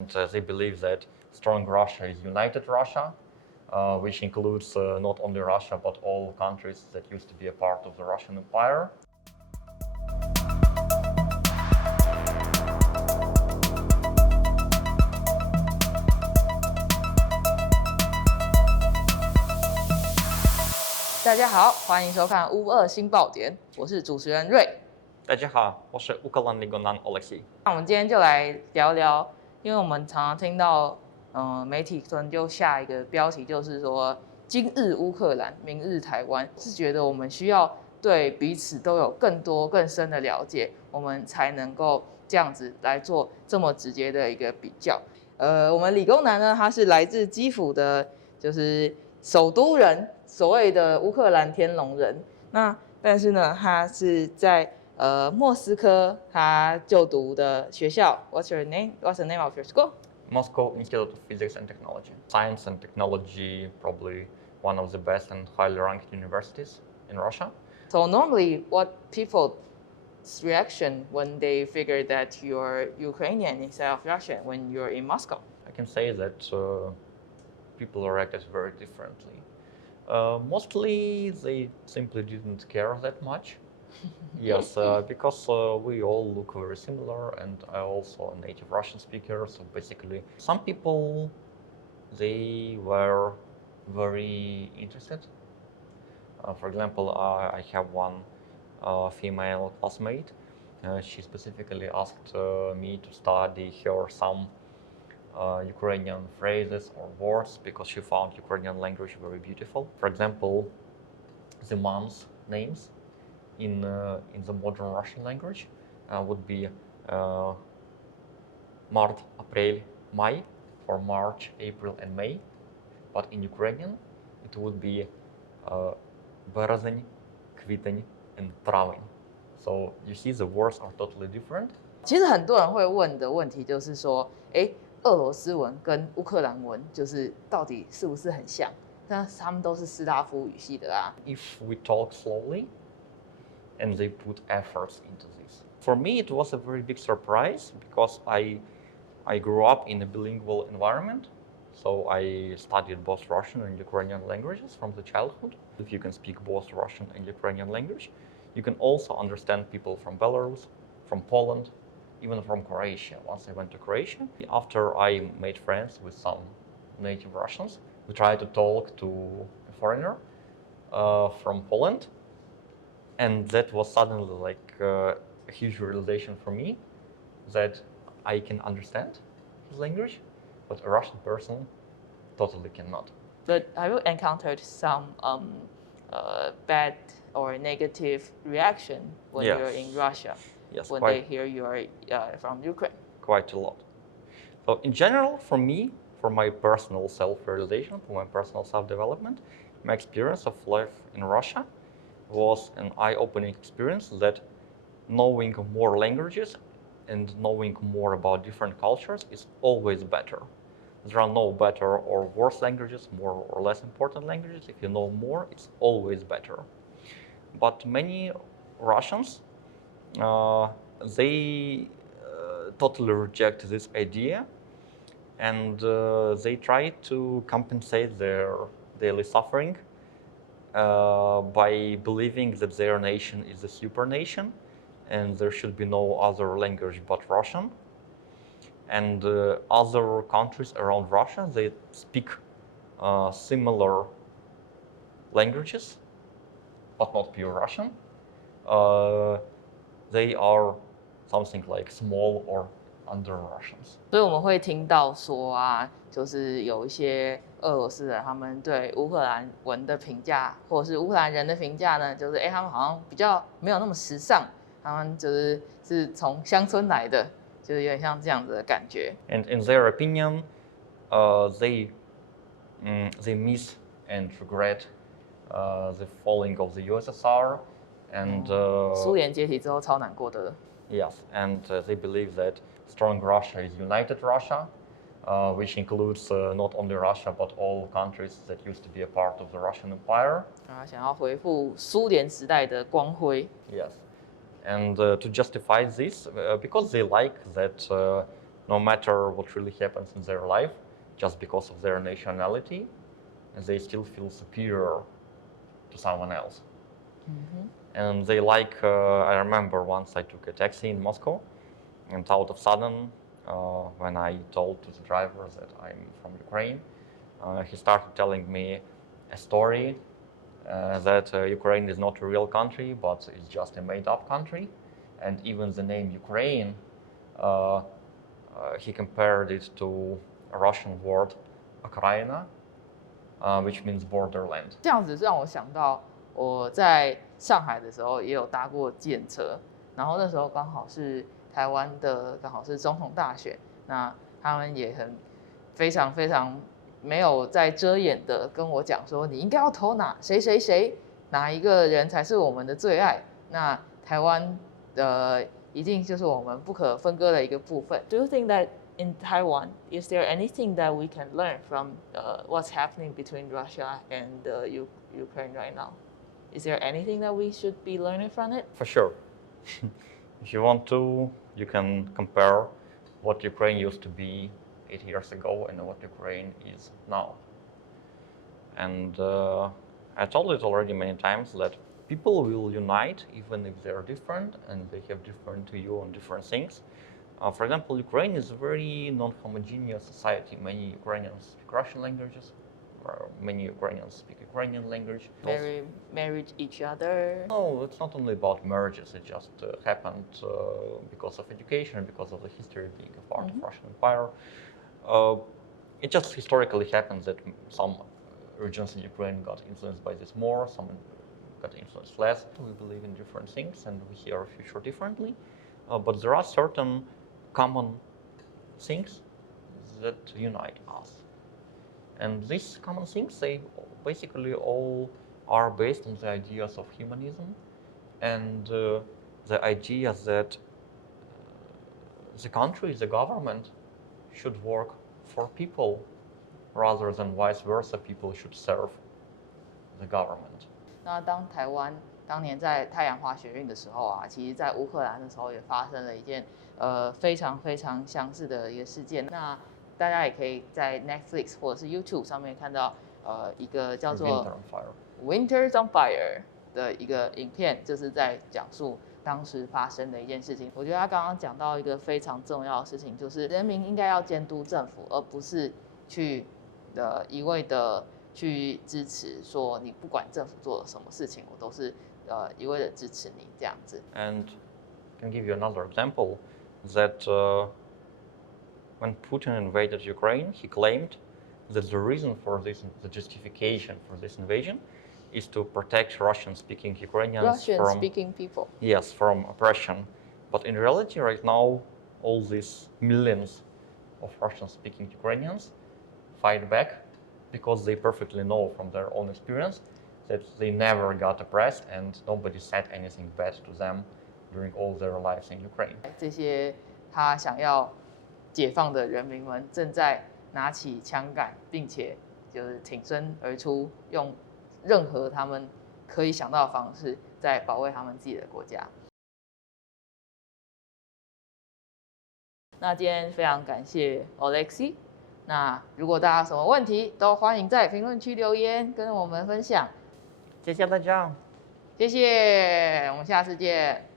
And they believe that strong Russia is united Russia, which includes not only Russia but all countries that used to be a part of the Russian Empire. 大家好，欢迎收看乌俄新报点，我是主持人瑞。大家好，我是乌克兰理工男 Alexei。那我们今天就来聊聊，因为我们常常听到，媒体可能就下一个标题，就是说今日乌克兰，明日台湾，是觉得我们需要对彼此都有更多更深的了解，我们才能够这样子来做这么直接的一个比较。我们理工男呢，他是来自基辅的，就是首都人，所谓的乌克兰天龙人。那但是呢，他是在莫斯科他就读的学校。What's your name? What's the name of your school? Moscow Institute of Physics and Technology. Science and technology, probably one of the best and highly ranked universities in Russia. So normally, what people's reaction when they figure that you're Ukrainian instead of Russian when you're in Moscow? I can say that people reacted very differently. Mostly they simply didn't care that much. Yes, because we all look very similar, and I also a native Russian speaker, so basically some people, they were very interested. For example, I have one female classmate. She specifically asked me to study her some Ukrainian phrases or words because she found Ukrainian language very beautiful. For example, the months names in the modern Russian language would be Mart, April, May for March, April, and May. But in Ukrainian, it would be Березень, Квітень, and Травень. So you see, the words are totally different. 其实很多人会问的问题就是说，俄罗斯文跟乌克兰文就是到底是不是很像？但他们都是斯拉夫语系的啊。If we talk slowly, and they put efforts into this. For me, it was a very big surprise because I grew up in a bilingual environment. So I studied both Russian and Ukrainian languages from the childhood. If you can speak both Russian and Ukrainian language, you can also understand people from Belarus, from Poland, even from Croatia. Once I went to Croatia, after I made friends with some native Russians, we tried to talk to a foreigner from Poland. And that was suddenly like a huge realization for me that I can understand his language, but a Russian person totally cannot. But have you encountered some bad or negative reaction when Yes. you're in Russia? Yes, when quite, they hear you're from Ukraine? quite a lot. So in general, for me, for my personal self-realization, for my personal self-development, my experience of life in Russia was an eye-opening experience that knowing more languages and knowing more about different cultures is always better. There are no better or worse languages, more or less important languages. If you know more, it's always better. But many Russians, they totally reject this idea, and they try to compensate their daily suffering by believing that their nation is a super nation and there should be no other language but Russian. And other countries around Russia, they speak similar languages, but not pure Russian. They are something like small or under Russians. 所以我们会听到说啊，就是有一些俄罗斯人他们对乌克兰文的评价，或者是乌克兰人的评价呢，就是他们好像比较没有那么时尚，他们是从乡村来的，就是有点像这样子的感觉。And in their opinion, they miss and regret the falling of the USSR, and 苏联解体之后超难过的。yes, and they believe that strong Russia is united Russia, which includes not only Russia but all countries that used to be a part of the Russian Empire. 想要恢复苏联时代的光辉。Yes, and to justify this, because they like that no matter what really happens in their life, just because of their nationality, and they still feel superior to someone else. And they I remember once I took a taxi in Moscow, and all of a sudden, when I told to the driver that I'm from Ukraine, he started telling me a story that Ukraine is not a real country, but it's just a made-up country. And even the name Ukraine, he compared it to a Russian word, Ukraina, which means borderland. 这样子让我想到，我在上海的时候也有搭过计程车，然后那时候刚好是台湾的，刚好是总统大选，那他们也非常没有在遮掩的跟我讲说，你应该要投谁，哪一个人才是我们的最爱。那台湾一定就是我们不可分割的一个部分。Do you think that in Taiwan, is there anything that we can learn from what's happening between Russia and Ukraine right now? Is there anything that we should be learning from it? For sure. If you want to, you can compare what Ukraine used to be 8 years ago and what Ukraine is now. And I told it already many times that people will unite even if they're different and they have different view on different things. For example, Ukraine is a very non-homogeneous society. Many Ukrainians speak Russian languages, many Ukrainians speak Ukrainian language. Marriage each other? No, it's not only about marriages. It just happened because of education, because of the history being a part of Russian Empire. It just historically happens that some regions in Ukraine got influenced by this more, some got influenced less. We believe in different things and we see our future differently. But there are certain common things that unite us. And these common things, they basically all are based on the ideas of humanism and the idea that the country, the government, should work for people rather than vice versa, people should serve the government. 那当台湾当年在太阳花学运的时候啊，其实在乌克兰的时候也发生了一件非常相似的一个事件。那大家也可以在 Netflix 或者是 YouTube 上面看到一个叫做 Winters on Fire 的一个影片，就是在讲述当时发生的一件事情。我觉得他刚刚讲到一个非常重要的事情，就是人民应该要监督政府，而不是去一味的去支持，说你不管政府做了什么事情，我都是一味的支持你这样子。And I can give you another example that when Putin invaded Ukraine, he claimed that the reason for this, the justification for this invasion, is to protect Russian-speaking Ukrainians Russian-speaking people. Yes, from oppression. But in reality, right now, all these millions of Russian-speaking Ukrainians fight back because they perfectly know from their own experience that they never got oppressed and nobody said anything bad to them during all their lives in Ukraine. 这些他想要解放的人民们正在拿起枪杆，并且就是挺身而出，用任何他们可以想到的方式，在保卫他们自己的国家。那今天非常感谢 Alexi。那如果大家有什么问题，都欢迎在评论区留言跟我们分享。谢谢大家，谢谢，我们下次见。